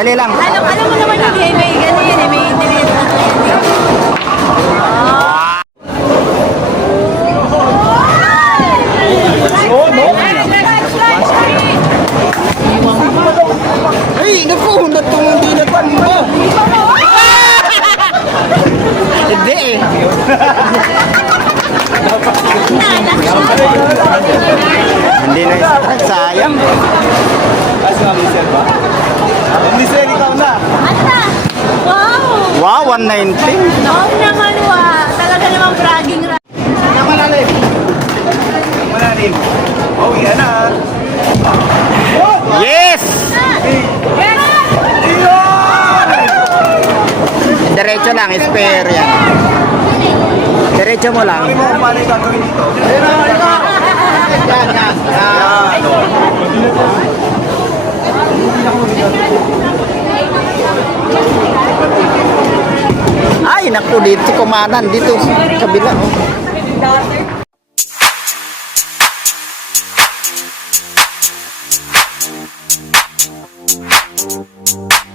Dali lang. Alam mo naman yung may ganyan, may internet. Ay, naku, hindi na mo. Hindi eh. Hindi na sayang. Michelle, ikaw na. Ata! Wow! Wow, 119. Oo naman, talaga namang bragging right. Malalim. Malalim. Oh, yan na. Yes! Diretso lang, spare yan. Diretso mo lang. Ano mo paano yung gagawin dito? Ay, naku, dito kumanan. Dito, kabila. Oh.